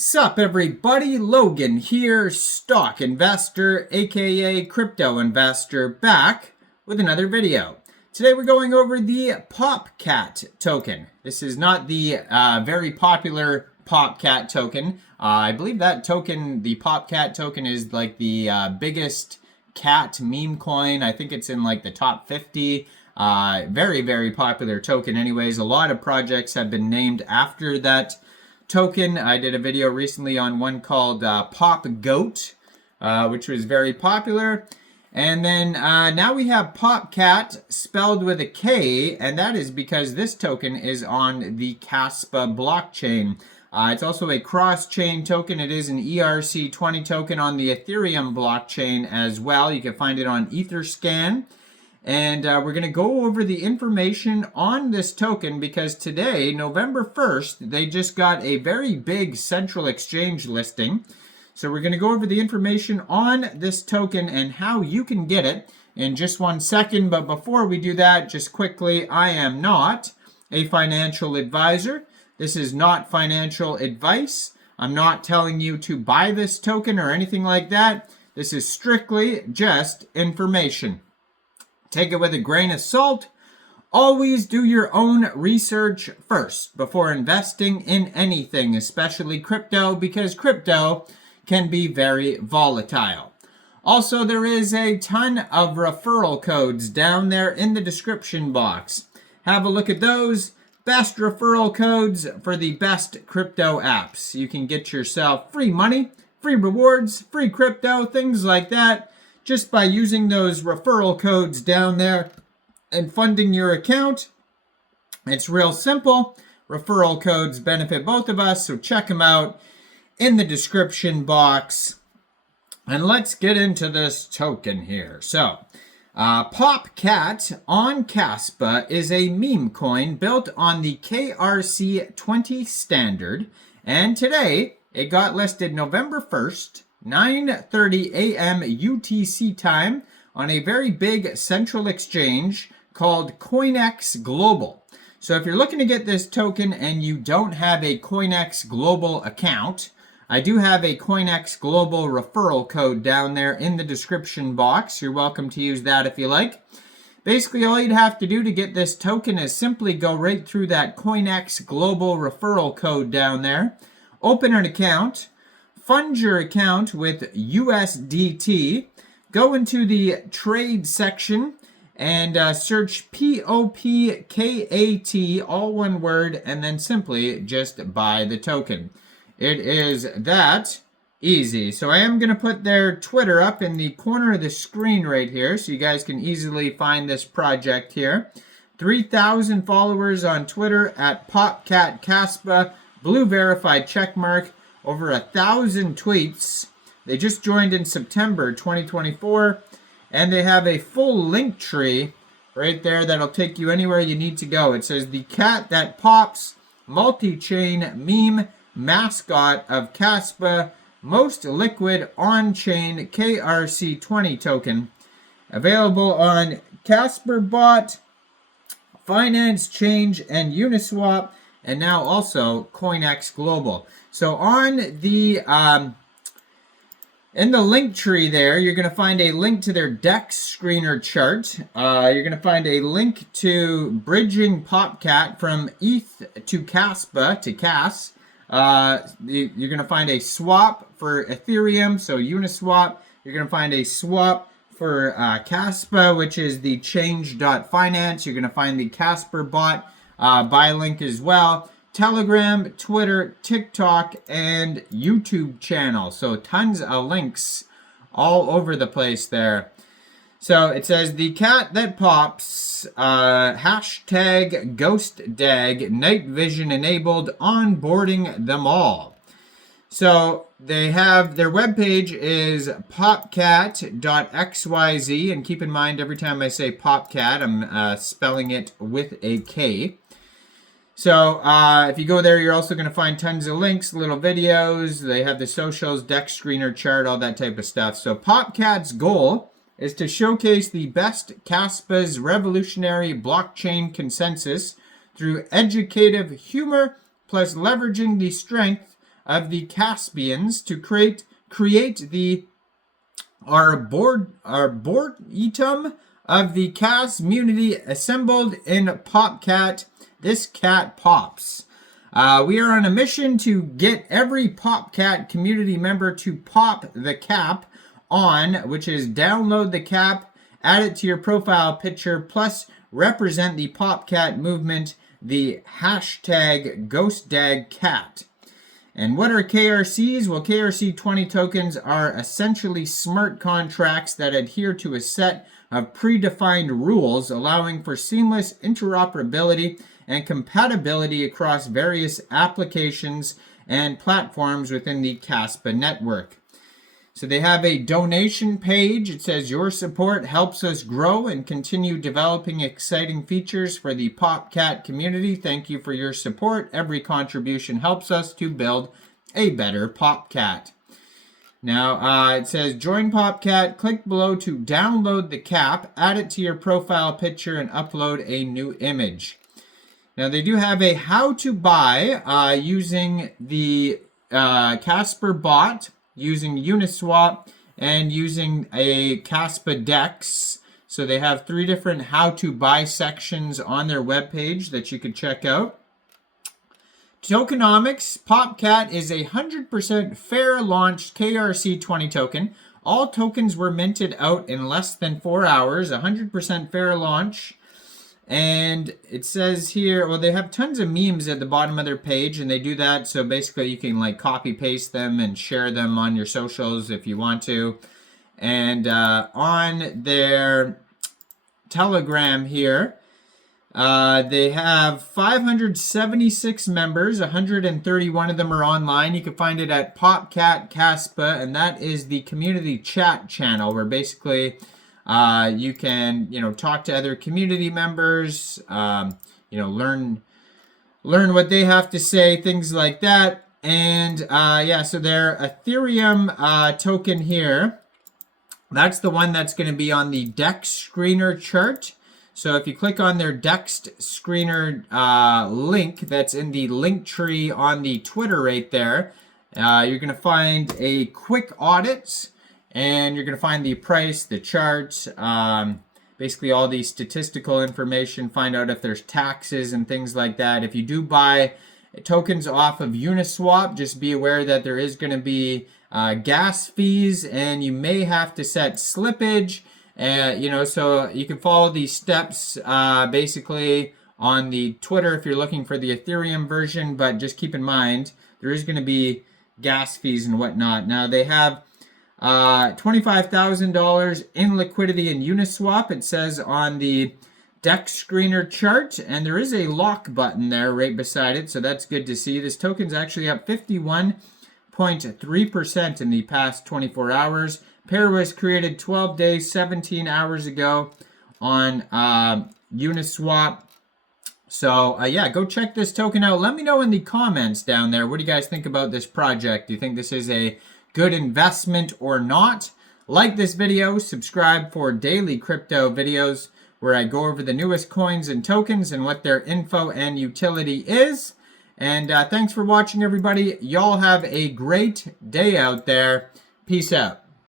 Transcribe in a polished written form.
Sup everybody, Logan here, stock investor, aka crypto investor, back with another video. Today we're going over the Popcat token. This is not the very popular Popcat token. I believe that token, the Popcat token, is like the biggest cat meme coin. I think it's in like the top 50. Very, very popular token anyways. A lot of projects have been named after that token. I did a video recently on one called Popgoat, which was very popular. And then now we have Popcat spelled with a K, and that is because this token is on the Kaspa blockchain. It's also a cross-chain token. It is an ERC20 token on the Ethereum blockchain as well. You can find it on Etherscan. And we're going to go over the information on this token because today, November 1st, they just got a very big central exchange listing. So we're going to go over the information on this token and how you can get it in just 1 second. But before we do that, just quickly, I am not a financial advisor. This is not financial advice. I'm not telling you to buy this token or anything like that. This is strictly just information. Take it with a grain of salt. Always do your own research first before investing in anything, especially crypto, because crypto can be very volatile. Also, there is a ton of referral codes down there in the description box. Have a look at those. Best referral codes for the best crypto apps. You can get yourself free money, free rewards, free crypto, things like that, just by using those referral codes down there and funding your account. It's real simple. Referral codes benefit both of us, so check them out in the description box. And let's get into this token here. So, Popcat on Kaspa is a meme coin built on the KRC20 standard, and today it got listed November 1st, 9:30 a.m. UTC time on a very big central exchange called Coinex Global. So if you're looking to get this token and you don't have a Coinex Global account, I do have a Coinex Global referral code down there in the description box. You're welcome to use that if you like. Basically, all you'd have to do to get this token is simply go right through that Coinex Global referral code down there, open an account, fund your account with USDT, go into the trade section and search POPKAT, all one word, and then simply just buy the token. It is that easy. So I am going to put their Twitter up in the corner of the screen right here so you guys can easily find this project here. 3,000 followers on Twitter at Popcat Kaspa, blue verified checkmark. Over 1,000 tweets. They just joined in September 2024, and they have a full link tree right there that'll take you anywhere you need to go. It says the cat that pops, multi-chain meme mascot of Kaspa, most liquid on-chain KRC20 token, available on Kasper Bot, Finance Change, and Uniswap, and now also Coinex Global. So on the in the link tree there, you're going to find a link to their DEX screener chart. You're going to find a link to bridging Popcat from ETH to Kaspa to CAS. You're going to find a swap for Ethereum, so Uniswap. You're going to find a swap for Kaspa, which is the change.finance. You're going to find the Kasper Bot buy link as well. Telegram, Twitter, TikTok, and YouTube channel. So tons of links all over the place there. So it says the cat that pops, hashtag GhostDag, night vision enabled, onboarding them all. So they have, their webpage is popcat.xyz, and keep in mind every time I say Popcat, I'm spelling it with a K. So if you go there, you're also going to find tons of links, little videos. They have the socials, DEX screener chart, all that type of stuff. So Popcat's goal is to showcase the best Kaspa's revolutionary blockchain consensus through educative humor, plus leveraging the strength of the Caspians to create the Arboretum of the community assembled in Popcat. This cat pops. We are on a mission to get every Popcat community member to pop the cap on, which is download the cap, add it to your profile picture, plus represent the Popcat movement, the hashtag GhostDagCat. And what are KRCs? Well, KRC20 tokens are essentially smart contracts that adhere to a set of predefined rules, allowing for seamless interoperability and compatibility across various applications and platforms within the Kaspa network. So they have a donation page. It says, your support helps us grow and continue developing exciting features for the Popcat community. Thank you for your support. Every contribution helps us to build a better Popcat. Now, it says, join Popcat. Click below to download the cap, add it to your profile picture, and upload a new image. Now, they do have a how to buy using the Casper bot, using Uniswap, and using a Kaspa DEX. So they have 3 different how to buy sections on their webpage that you could check out. Tokenomics, Popcat is a 100% fair launched KRC20 token. All tokens were minted out in less than 4 hours, 100% fair launch. And it says here, well, they have tons of memes at the bottom of their page, and they do that so basically you can like copy paste them and share them on your socials if you want to. And on their Telegram here, they have 576 members, 131 of them are online. You can find it at Popcat Kaspa, and that is the community chat channel where basically you can, talk to other community members, learn what they have to say, things like that. And so their Ethereum token here, that's the one that's going to be on the DEX screener chart. So if you click on their DEX screener link that's in the link tree on the Twitter right there, you're going to find a quick audit. And you're going to find the price, the chart, basically all the statistical information, find out if there's taxes and things like that. If you do buy tokens off of Uniswap, just be aware that there is going to be gas fees, and you may have to set slippage. So you can follow these steps basically on the Twitter if you're looking for the Ethereum version, but just keep in mind there is going to be gas fees and whatnot. Now they have $25,000 in liquidity in Uniswap, it says on the DEX screener chart, and there is a lock button there right beside it, so that's good to see. This token's actually up 51.3% in the past 24 hours. Pair was created 12 days, 17 hours ago on Uniswap. So, go check this token out. Let me know in the comments down there, what do you guys think about this project? Do you think this is a good investment or not? Like this video, subscribe for daily crypto videos where I go over the newest coins and tokens and what their info and utility is. And thanks for watching, everybody. Y'all have a great day out there. Peace out.